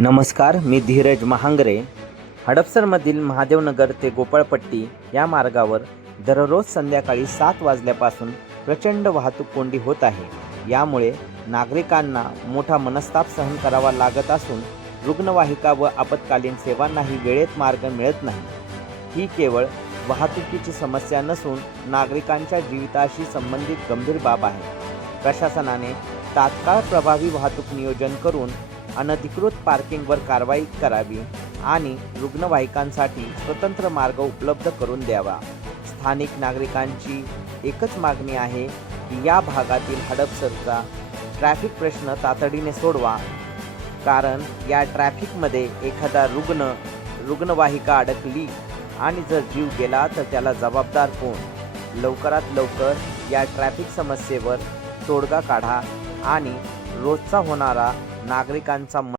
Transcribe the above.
नमस्कार, मी धीरज महांगरे. हडपसरमधील महादेवनगर ते गोपाळपट्टी या मार्गावर दररोज संध्याकाळी 7 वाजल्यापासून प्रचंड वाहतूक कोंडी होत आहे. यामुळे नागरिकांना मोठा मनस्ताप सहन करावा लागत असून रुग्णवाहिका व आपत्कालीन सेवांनाही वेळेत मार्ग मिळत नाही. ही केवळ वाहतुकीची समस्या नसून नागरिकांच्या जीविताशी संबंधित गंभीर बाब आहे. प्रशासनाने तात्काळ प्रभावी वाहतूक नियोजन करून अनधिकृत पार्किंगवर कारवाई करावी आणि रुग्णवाहिकांसाठी स्वतंत्र मार्ग उपलब्ध करून द्यावा. स्थानिक नागरिकांची एकच मागणी आहे की या भागातील हडपसरचा ट्रॅफिक प्रश्न तातडीने सोडवा, कारण या ट्रॅफिकमध्ये एखादा रुग्णवाहिका अडकली आणि जर जीव गेला तर त्याला जबाबदार कोण? लवकरात लवकर या ट्रॅफिक समस्येवर तोडगा काढा आणि रोजचा होणारा नागरिकांचा